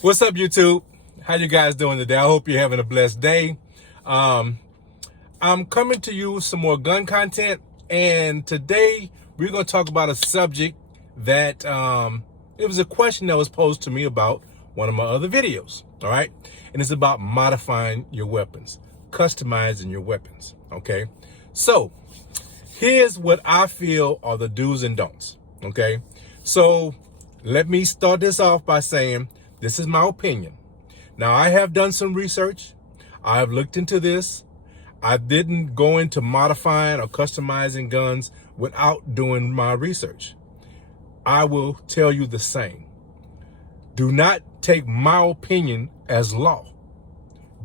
What's up, YouTube? How you guys doing today? I hope you're having a blessed day. I'm coming to you with some more gun content, and today we're going to talk about a subject that it was a question that was posed to me about one of my other videos. All right, and it's about modifying your weapons, customizing your weapons. Okay, so here's what I feel are the do's and don'ts. Okay, so let me start this off by saying this is my opinion. Now, I have done some research. I have looked into this. I didn't go into modifying or customizing guns without doing my research. I will tell you the same. Do not take my opinion as law.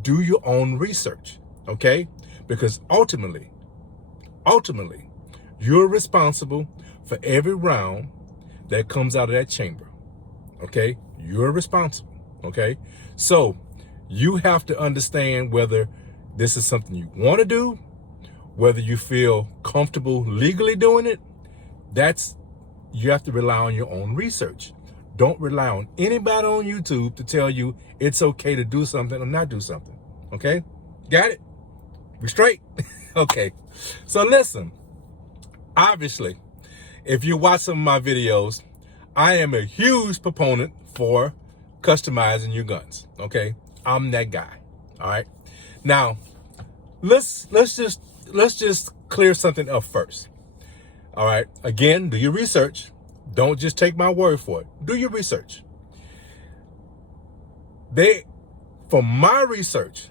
Do your own research, okay? Because ultimately, you're responsible for every round that comes out of that chamber, okay? You're responsible, okay? So you have to understand whether this is something you want to do, whether you feel comfortable legally doing it. You have to rely on your own research. Don't rely on anybody on YouTube to tell you it's okay to do something or not do something, okay? Got it? We straight? Okay. So listen, obviously, if you watch some of my videos, I am a huge proponent for customizing your guns, okay? I'm that guy, all right? Now, let's just clear something up first, all right? Again, do your research. Don't just take my word for it. Do your research. From my research,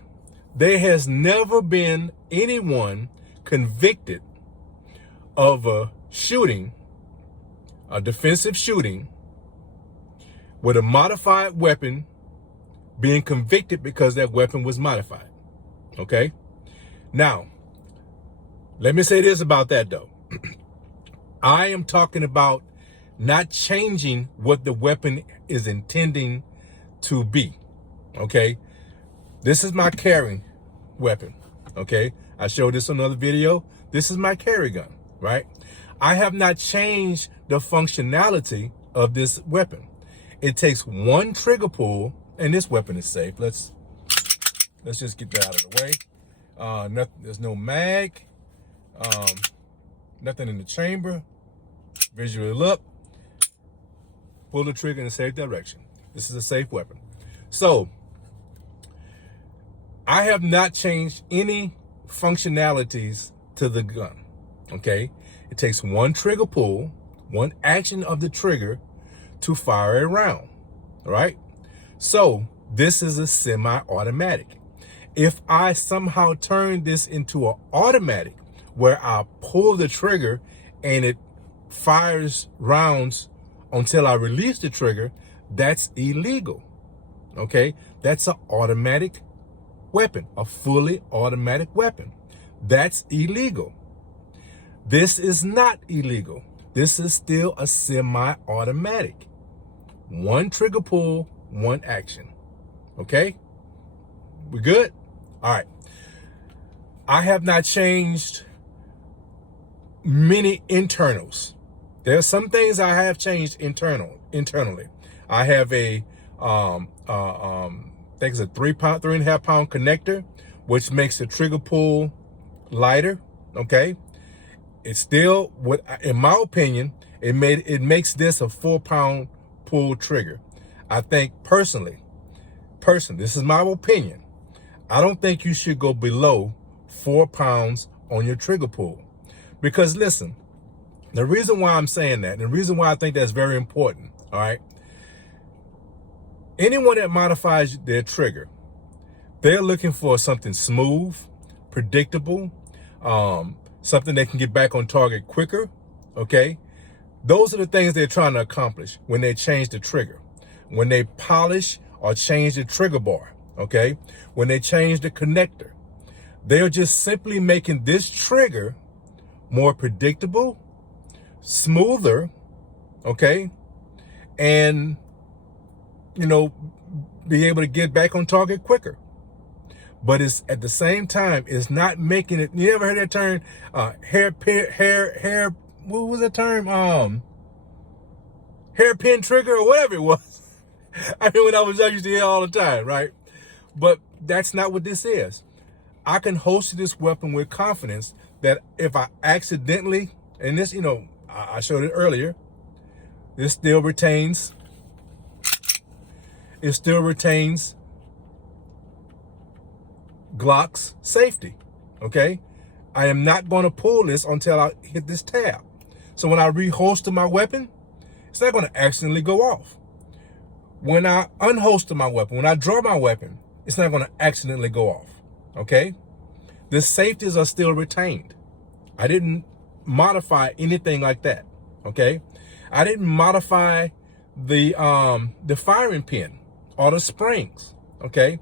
there has never been anyone convicted of a shooting, a defensive shooting, with a modified weapon being convicted because that weapon was modified, okay? Now, let me say this about that, though. I am talking about not changing what the weapon is intending to be, okay? This is my carry weapon, okay? I showed this on another video. This is my carry gun, right? I have not changed the functionality of this weapon. It takes one trigger pull, and this weapon is safe. Let's just get that out of the way. There's no mag, nothing in the chamber. Visually look, pull the trigger in a safe direction. This is a safe weapon. So I have not changed any functionalities to the gun, okay? It takes one trigger pull, one action of the trigger to fire a round, all right? So this is a semi-automatic. If I somehow turn this into an automatic where I pull the trigger and it fires rounds until I release the trigger, that's illegal, okay? That's an automatic weapon, a fully automatic weapon. That's illegal. This is not illegal. This is still a semi-automatic. One trigger pull, one action. Okay? We good? All right. I have not changed many internals. There are some things I have changed internally. I have a I think it's a 3.5 pound connector, which makes the trigger pull lighter. Okay. It's still, in my opinion, it makes this a 4-pound pull trigger. I think personally, this is my opinion, I don't think you should go below 4 pounds on your trigger pull. Because listen, the reason why I'm saying that, and the reason why I think that's very important, all right? Anyone that modifies their trigger, they're looking for something smooth, predictable, something they can get back on target quicker, okay? Those are the things they're trying to accomplish when they change the trigger. When they polish or change the trigger bar, okay? When they change the connector, they're just simply making this trigger more predictable, smoother, okay? And, be able to get back on target quicker. But it's at the same time, it's not making it. You ever heard that term? What was that term? Hairpin trigger or whatever it was. I mean, when I was young, I used to hear all the time, right? But that's not what this is. I can holster this weapon with confidence that if I accidentally, and this, I showed it earlier, it still retains Glock's safety, okay? I am not going to pull this until I hit this tab. So when I reholster my weapon, it's not going to accidentally go off. When I unholster my weapon, when I draw my weapon, it's not going to accidentally go off, okay? The safeties are still retained. I didn't modify anything like that, okay? I didn't modify the firing pin or the springs, okay?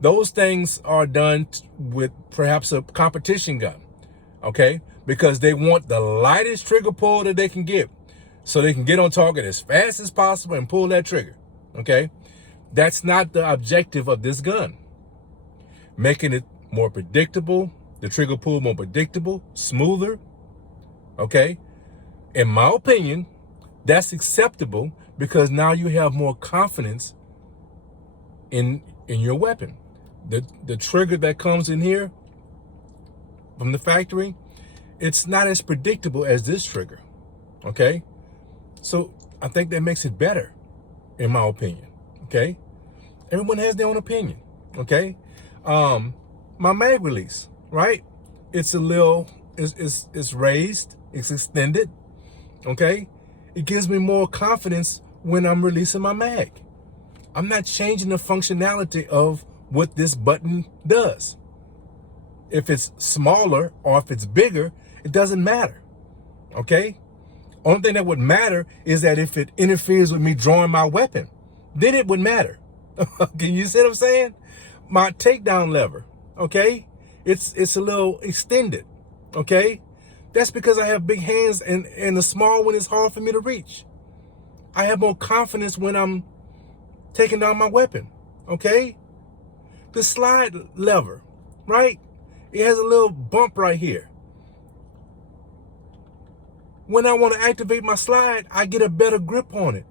Those things are done with perhaps a competition gun, okay? Because they want the lightest trigger pull that they can get so they can get on target as fast as possible and pull that trigger, okay? That's not the objective of this gun. Making it more predictable, the trigger pull more predictable, smoother, okay? In my opinion, that's acceptable because now you have more confidence in your weapon. The trigger that comes in here from the factory, it's not as predictable as this trigger, okay? So I think that makes it better, in my opinion, okay? Everyone has their own opinion, okay? My mag release, right? It's it's raised, it's extended, okay? It gives me more confidence when I'm releasing my mag. I'm not changing the functionality of what this button does. If it's smaller or if it's bigger, it doesn't matter, okay? Only thing that would matter is that if it interferes with me drawing my weapon, then it would matter. Can you see what I'm saying? My takedown lever, okay? It's a little extended, okay? That's because I have big hands and the small one is hard for me to reach. I have more confidence when I'm taking down my weapon, okay? The slide lever, right? It has a little bump right here. When I want to activate my slide, I get a better grip on it.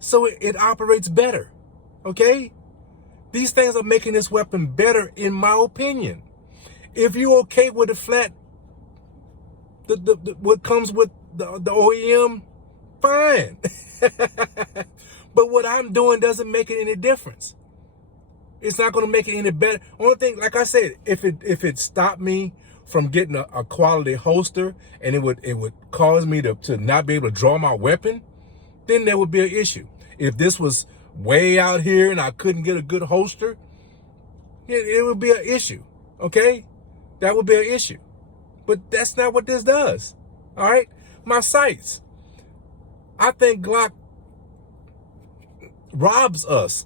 So it operates better, okay? These things are making this weapon better in my opinion. If you're okay with the flat, what comes with the OEM, fine. But what I'm doing doesn't make it any difference. It's not going to make it any better. Only thing, like I said, if it stopped me from getting a quality holster and it would cause me to not be able to draw my weapon, then there would be an issue. If this was way out here and I couldn't get a good holster, it would be an issue, okay? That would be an issue. But that's not what this does, all right? My sights. I think Glock robs us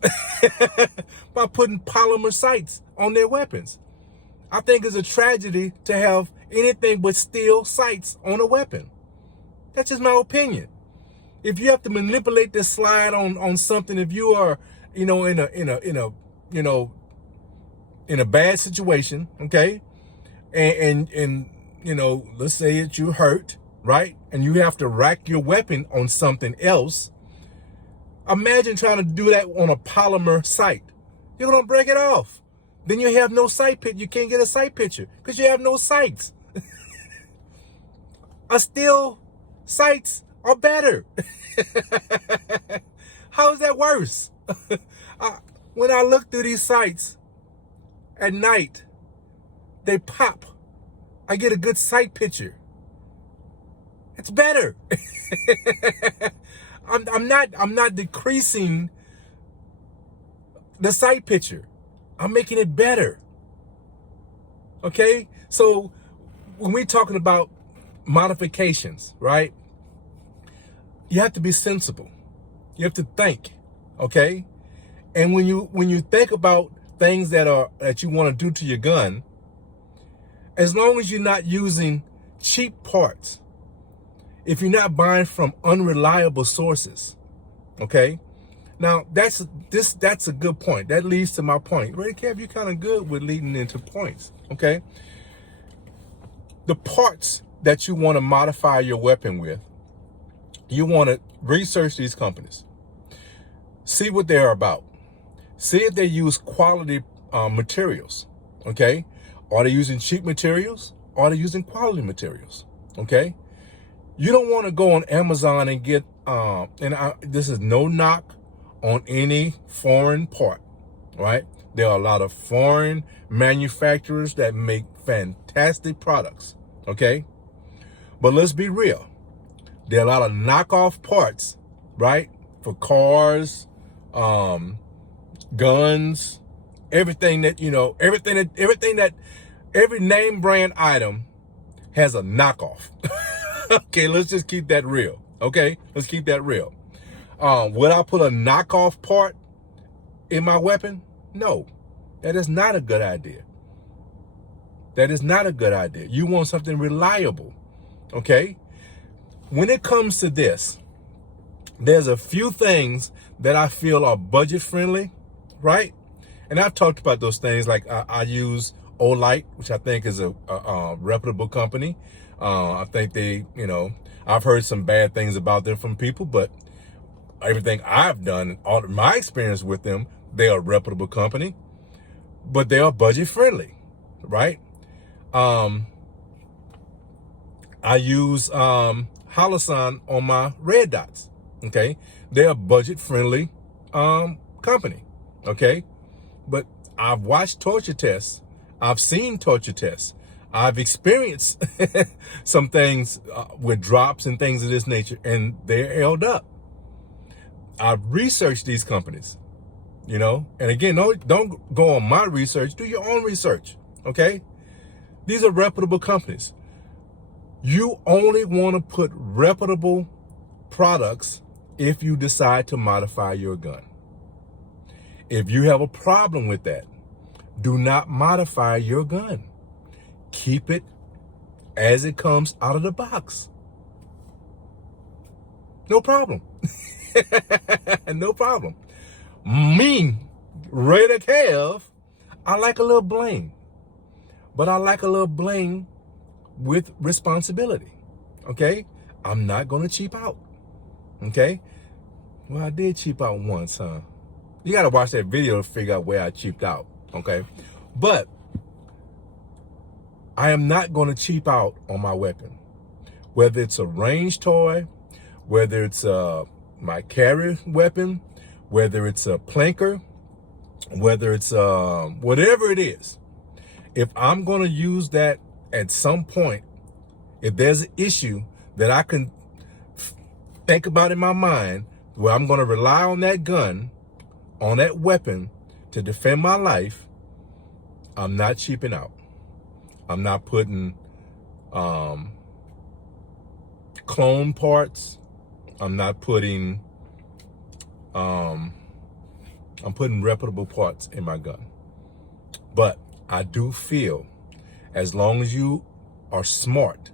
by putting polymer sights on their weapons. I think it's a tragedy to have anything but steel sights on a weapon. That's just my opinion. If you have to manipulate this slide on something, if you are, in a bad situation, okay, and let's say that you're hurt, right, and you have to rack your weapon on something else. Imagine trying to do that on a polymer sight. You're gonna break it off. Then you have no sight picture. You can't get a sight picture because you have no sights. A steel sights are better. How is that worse? When I look through these sights at night, they pop. I get a good sight picture. It's better. I'm not decreasing the sight picture. I'm making it better. Okay? So when we're talking about modifications, right? You have to be sensible. You have to think, okay? And when you think about things that you want to do to your gun, as long as you're not using cheap parts, if you're not buying from unreliable sources, okay? Now that's a good point. That leads to my point. RaiderKev, you're kind of good with leading into points, okay? The parts that you want to modify your weapon with, you want to research these companies. see what they're about. See if they use quality materials, okay? Are they using cheap materials? Or are they using quality materials, okay? You don't want to go on Amazon and get, this is no knock on any foreign part, right? There are a lot of foreign manufacturers that make fantastic products, okay? But let's be real. There are a lot of knockoff parts, right? For cars, guns, everything that, every name brand item has a knockoff. Okay, let's just keep that real. Okay, let's keep that real. Would I put a knockoff part in my weapon? No, that is not a good idea. That is not a good idea. You want something reliable. Okay, when it comes to this, there's a few things that I feel are budget friendly, right? And I've talked about those things. Like I use Olight, which I think is a reputable company. I think they, I've heard some bad things about them from people, but everything I've done, all of my experience with them, they are a reputable company, but they are budget friendly, right? I use Holosun on my red dots. Okay, they're a budget friendly company. Okay, but I've watched torture tests. I've seen torture tests. I've experienced some things with drops and things of this nature, and they're held up. I've researched these companies, and again, don't go on my research. Do your own research, okay? These are reputable companies. You only want to put reputable products if you decide to modify your gun. If you have a problem with that, do not modify your gun. Keep it as it comes out of the box. No problem. No problem. Me, RaiderKev, I like a little bling. But I like a little bling with responsibility. Okay? I'm not going to cheap out. Okay? Well, I did cheap out once, huh? You got to watch that video to figure out where I cheaped out. Okay? But I am not going to cheap out on my weapon. Whether it's a range toy, whether it's my carry weapon, whether it's a planker, whether it's whatever it is. If I'm going to use that at some point, if there's an issue that I can think about in my mind where I'm going to rely on that gun, on that weapon to defend my life, I'm not cheaping out. I'm not putting clone parts. I'm not putting, I'm putting reputable parts in my gun. But I do feel as long as you are smart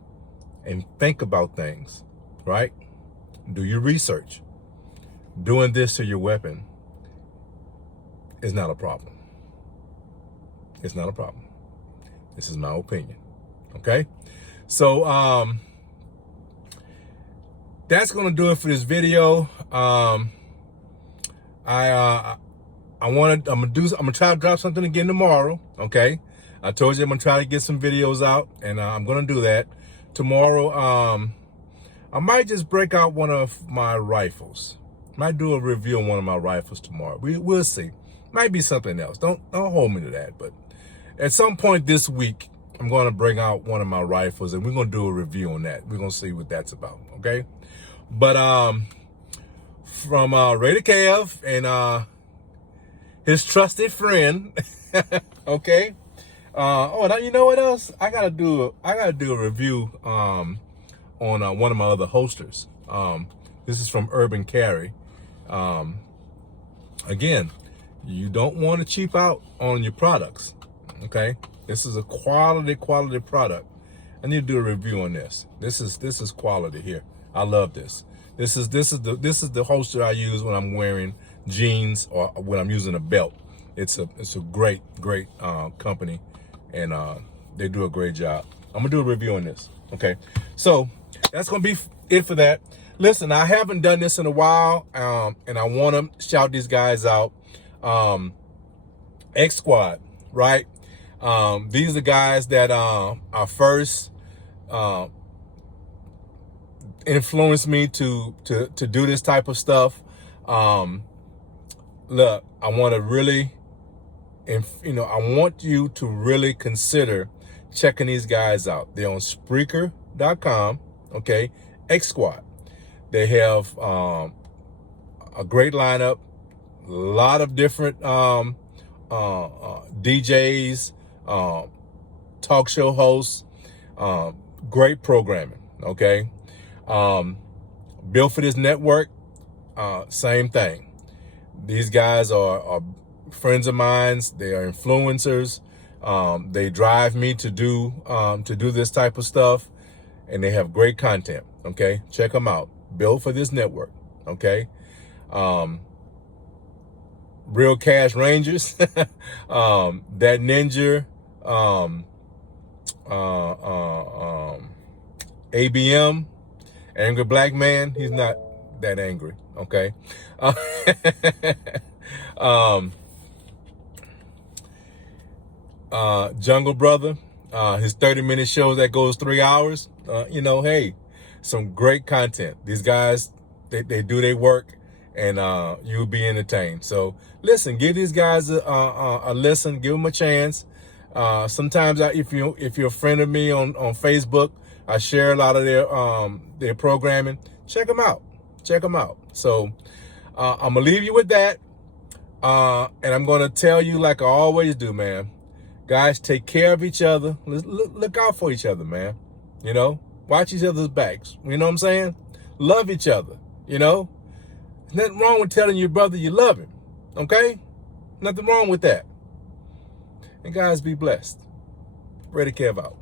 and think about things, right? Do your research. Doing this to your weapon is not a problem. It's not a problem. This is my opinion. Okay? So that's gonna do it for this video. I'm gonna try to drop something again tomorrow. Okay, I told you I'm gonna try to get some videos out, and I'm gonna do that tomorrow. I might just break out one of my rifles. Might do a review on one of my rifles tomorrow. We'll see. Might be something else. Don't hold me to that. But at some point this week, I'm gonna bring out one of my rifles, and we're gonna do a review on that. We're gonna see what that's about. Okay, but from RaiderKev and his trusted friend. Okay. Now you know what else? I gotta do a review on one of my other holsters. This is from Urban Carry. Again, you don't want to cheap out on your products. Okay, this is a quality product. I need to do a review on this. This is quality here. I love this. This is the holster I use when I'm wearing jeans or when I'm using a belt. It's a great company, and they do a great job. I'm gonna do a review on this. Okay, so that's gonna be it for that. Listen, I haven't done this in a while, and I want to shout these guys out. X Squad, right? These are the guys that are first influenced me to do this type of stuff. Look, I want to really, I want you to really consider checking these guys out. They're on Spreaker.com, okay? X Squad. They have a great lineup, a lot of different DJs, talk show hosts, great programming, okay? Built for this network, same thing. These guys are friends of mine. They are influencers. They drive me to do this type of stuff, and they have great content, okay? Check them out. Built for this network, okay? Real Cash Rangers, that Ninja, ABM, Angry Black Man. He's not that angry, okay? Jungle Brother, his 30-minute shows that goes 3 hours. Hey, some great content. These guys, they do their work, and you'll be entertained. So listen, give these guys a listen, give them a chance. Sometimes if you're a friend of me on Facebook, I share a lot of their programming. Check them out. So I'm gonna leave you with that, and I'm gonna tell you, like I always do, man. Guys, take care of each other. Look out for each other, man. Watch each other's backs. You know what I'm saying? Love each other. There's nothing wrong with telling your brother you love him. Okay? Nothing wrong with that. And guys, be blessed. RaiderKev out.